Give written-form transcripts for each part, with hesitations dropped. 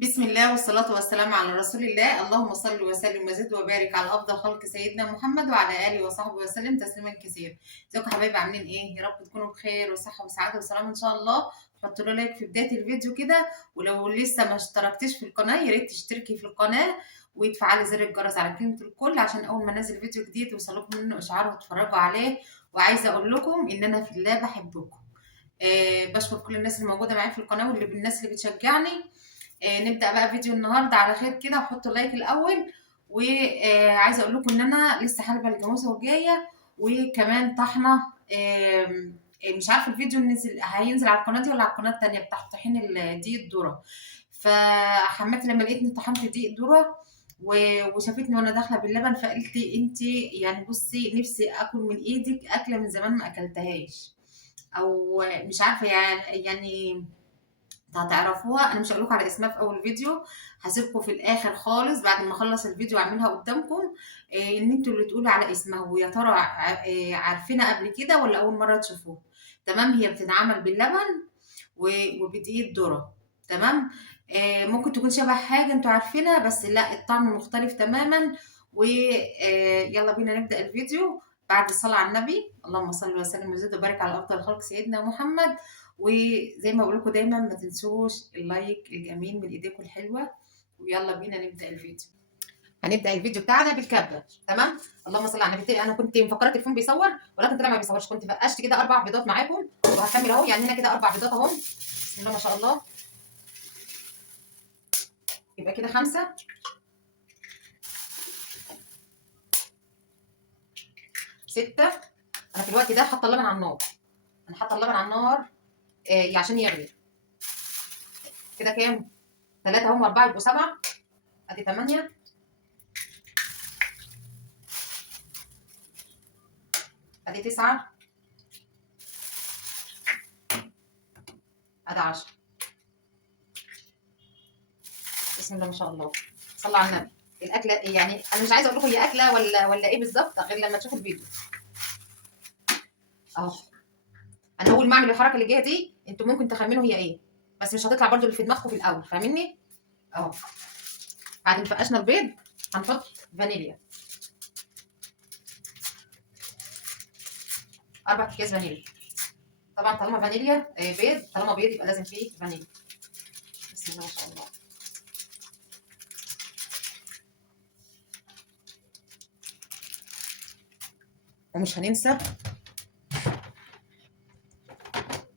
بسم الله والصلاة والسلام على رسول الله. اللهم صل وسلم وزد وبارك على أفضل خلق سيدنا محمد وعلى آله وصحبه وسلم تسليما كثيرا. ازيكم يا حبايبي، عاملين ايه؟ يا رب تكونوا بخير وصحة وسعادة وسلام ان شاء الله. حطوا له لايك في بداية الفيديو كده، ولو لسه ما اشتركتش في القناة يا ريت تشتركي في القناة وتفعلي زر الجرس على كلمة الكل عشان أول ما انزل فيديو جديد يوصلكم منه إشعار وتتفرجوا عليه. وعايزة أقول لكم إن أنا في الله بحبكم. بشكر كل الناس اللي موجودة معايا في القناة واللي بالناس اللي بتشجعني. نبدأ بقى فيديو النهارده على خير كده، وحطوا لايك الأول. وعايزة أقول لكم إن أنا لسه حالبة الجاموسة وجاية، وكمان طحنة. مش عارفة الفيديو هينزل على القناة دي ولا على القناة التانية بتاع طحين دقيق الذرة. فحماتي لما لقيتني طحنت دقيق ذرة وشافتني وانا داخله باللبن، فقلت انت يعني بصي نفسي اكل من ايدك اكله من زمان ما اكلتهاش، او مش عارفه يعني هتعرفوها. انا مش هقول لكم على اسمها في اول فيديو، هسيبكم في الاخر خالص بعد ما اخلص الفيديو اعملها قدامكم. ان انتوا اللي تقولوا على اسمها، ويا ترى عارفينها قبل كده ولا اول مره تشوفوها. تمام، هي بتتعمل باللبن وبدقيق الذره. تمام. ممكن تكون شبه حاجه انتوا عارفينها، بس لا، الطعم مختلف تماما. ويلا بينا نبدا الفيديو بعد الصلاه على النبي. اللهم صل وسلم وزد وبارك على افضل خلق سيدنا محمد. وزي ما بقول لكم دايما ما تنسوش اللايك الجميل من ايديكم الحلوه. ويلا بينا نبدا الفيديو. هنبدا الفيديو بتاعنا بالكبه. تمام. اللهم صل على النبي. انا كنت مفكره التليفون بيصور ولكن طلع ما بيصورش. كنت فقشت كده 4 بيضات معاكم وهكمل اهو. يعني هنا كده 4 بيضات اهو، بسم الله ما شاء الله. يبقى كده 5، 6. انا في الوقت ده حاطه اللبن على النار. انا حاطه اللبن على النار عشان يغلي. كده كام؟ 3 هم 4 يبقوا 7. ادي 8، ادي 9، ادي 10. بسم الله ما شاء الله. صلى على النبي. الاكله يعني انا مش عايزه اقول لكم هي اكله ولا ايه بالظبط غير لما تشوفوا الفيديو اهو. انا اول ما اعمل الحركه اللي جايه دي انتوا ممكن تخمنوا هي ايه، بس مش هتطلع برضو اللي في دماغكم في الاول، فاهميني؟ اهو. بعد ما فقشنا البيض هنحط فانيليا. 4 اكياس فانيليا. طبعا طالما فانيليا بيض، طالما بيض يبقى لازم فيه فانيليا. بسم الله ما شاء الله. ومش هننسى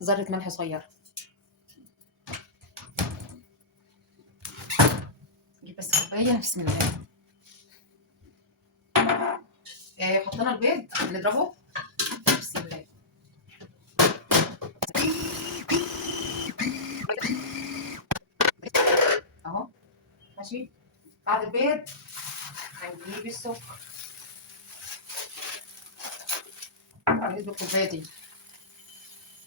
ذره ملح صغيره. نجيب بس كوبايه. بسم الله. حطينا البيض نضربه. بسم الله. اهو ماشي. بعد البيض هنجيب السكر. بالنسبه للكوبايه دي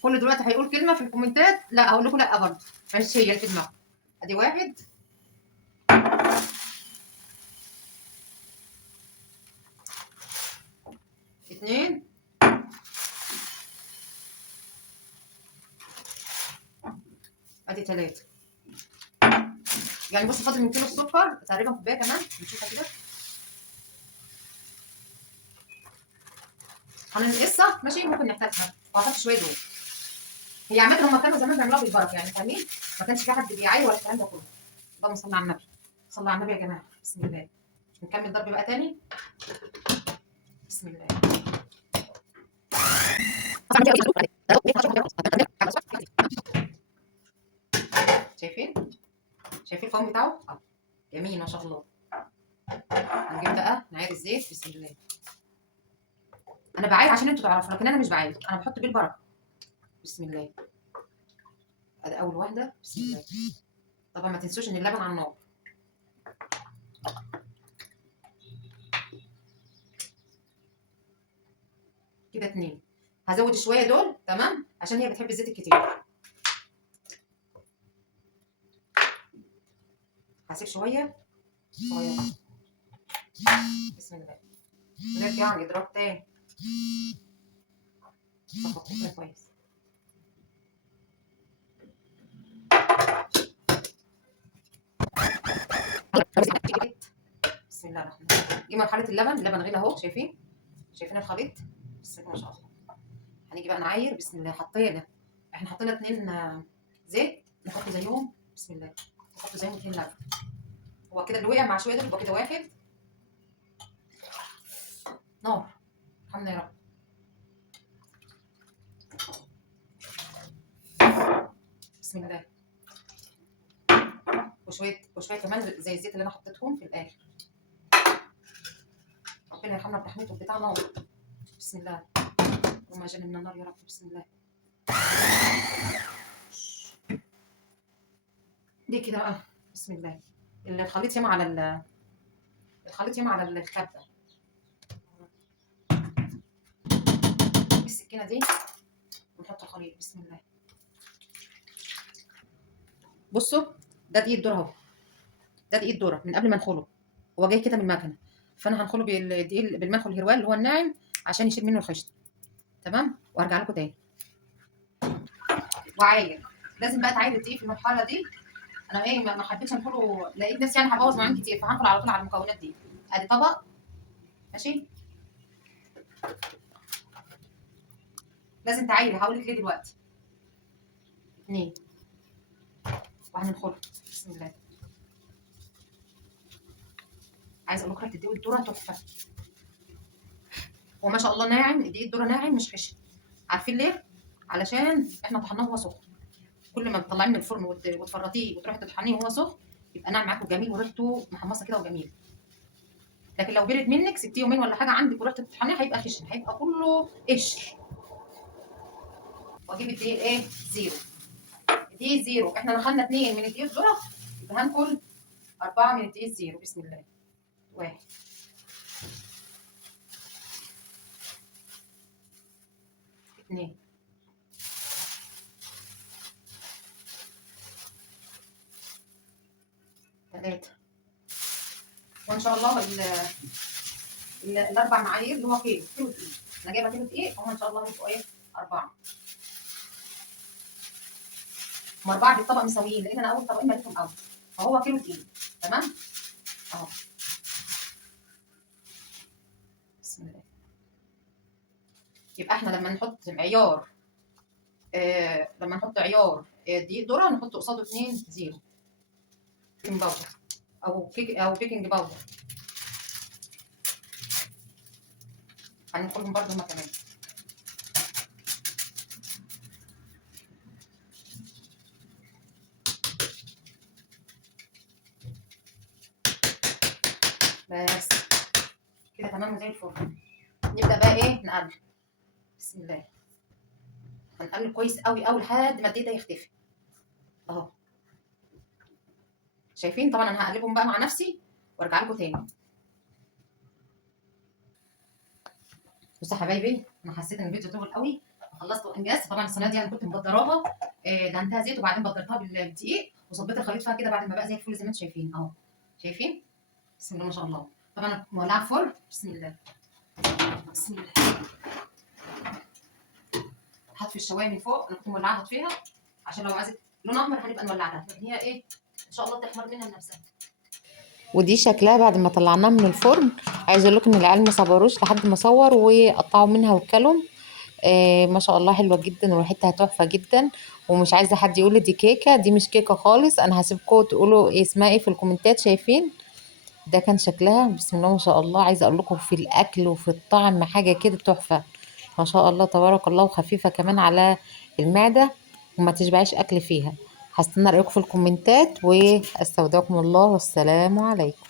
كل دلوقتي هيقول كلمه في الكومنتات لا هقول لكم لا برضه، مش هي اللي في دماغه. ادي 1، 2، ادي 3. يعني بص فاضل من كيلو السكر تقريبا كوبايه كمان نشوفها كده. هننقصها ماشي، ممكن نحتاجها وهحط شويه دول. هي عامه هم كانوا زمان بيعملوها بالبركه يعني، فاهمين؟ ما كانش في حد بيعاير ولا الكلام ده كله. اللهم صل على النبي. صلوا على النبي يا جماعه. بسم الله. نكمل ضرب بقى تاني. بسم الله. شايفين؟ شايفين القوام بتاعه؟ جميل ما شاء الله. هنجيب بقى نعير الزيت. بسم الله. انا بعاير عشان انتوا تعرفوا، لكن انا مش بعاير، انا بحط بالبركه. بسم الله. ادي اول واحده. بسم الله. طبعا ما تنسوش ان اللبن على النار. كده 2. هزود شويه دول تمام عشان هي بتحب الزيت الكتير. هسيب شويه صغيره. بسم الله. نرجع نضرب تاني. ظبط كده كويس. بسم الله الرحمن الرحيم. دي مرحله اللبن غلي اهو، شايفين الخليط. بسم الله ما شاء الله. هنيجي بقى نعاير. بسم الله. احنا حطينا 2 زيت، نحط زيهم. بسم الله. نحط زيهم 2 لبن. هو كده اللي وقع مع شويه دول يبقى كده 1 نار. الحمد يا رب. بسم الله. وشويه كمان زي الزيت اللي انا حطيتهم في الاخر. ربنا يرحمنا برحمته بتاع نار. بسم الله. وما جل من النار يا رب. بسم الله. دي كده بقى. بسم الله. الخليط ياما على الكبه. بالسكينه دي ونحط الخليط. بسم الله. بصوا، ده دقيق الذره اهو. ده دقيق الذره من قبل ما نخله. هو جاي كده من المكنه، فانا هنخله بالدقيق بالملح والهروال اللي هو الناعم عشان يشيل منه الخشن. تمام. وهرجع لكم تاني. وعاير. لازم بقى تعاير الدقيق في المرحله دي. انا ما حبيتش انخله، لقيت نفسي يعني هبوظ معاهم كتير، فهنخل على طول على المكونات دي. ادي طبق. ماشي. لازم تعايري. هقول لك ليه دلوقتي. 2 وهننخله. بسم الله. عايزه اقول لك ريحه الدقيق والذره تحفه. هو ما شاء الله ناعم، الدقيق الذره ناعم مش خشن. عارفين ليه؟ علشان احنا طحناه وهو سخن. كل ما بتطلعيه من الفرن وتفرطيه وتروحي تطحنيه وهو سخن يبقى ناعم معاكم جميل وريحته محمصه كده وجميل. لكن لو برد منك سبتيه يومين ولا حاجه عندك ورحتي تطحنيه هيبقى خشن، هيبقى كله قشر. واجيب الدقيق ايه؟ زيرو. الدقيق زيرو. احنا دخلنا 2 من الدقيق الذره، يبقى هناكل 4 من الدقيق الزيرو. بسم الله. 1 2 3. وان شاء الله ال4 معايير اللي هو كيلو دقيق. انا جايبه كيلو دقيق، هم ان شاء الله هيبقوا ايه؟ 4. هم 4 بالطبق مساويين، لان انا اول طبقين مليتهم اول، فهو كيلو دقيق. تمام اهو. بسم الله. يبقى احنا لما نحط عيار دقيق ذره نحط قصاده 2 زيرو بيكنج باودر او بيكنج باودر. هناخدهم برضه هما كمان. بس كده تمام زي الفل. نبدا بقى ايه؟ نقلب. بسم الله. هنقلب كويس قوي قوي لحد ما الدقيق ده يختفي اهو. شايفين؟ طبعا انا هقلبهم بقى مع نفسي وارجع لكم تاني. بصوا يا حبايبي، انا حسيت ان الفيديو طول قوي خلصت وانجزت. طبعا الصينيه دي انا كنت مبدراها، دهنتها زيت وبعدين بدرتها بالدقيق وصبيت الخليط فيها كده بعد ما بقى زي الفل زي ما انتم شايفين اهو. شايفين؟ بسم الله ما شاء الله. طبعا انا مولعه الفرن. بسم الله. بسم الله. هطفي الشوايه من فوق، انا كنت مولعاها هطفيها عشان لو عايزه لون احمر هنبقى نولعها، لكن هي ايه ان شاء الله تحمر منها لنفسها. ودي شكلها بعد ما طلعناها من الفرن. عايزه اقول لكم ان العيال ما صبروش لحد ما صور وقطعوا منها وكلوا. ما شاء الله حلوه جدا وريحتها تحفه جدا. ومش عايزه حد يقول لي دي كيكه، دي مش كيكه خالص. انا هسيبكم تقولوا إيه اسمها ايه في الكومنتات. شايفين ده كان شكلها؟ بسم الله ما شاء الله. عايزه اقول لكم في الاكل وفي الطعم حاجه كده تحفه ما شاء الله تبارك الله، وخفيفه كمان على المعده وما تشبعيش اكل فيها. هستنى رايكم في الكومنتات واستودعكم الله والسلام عليكم.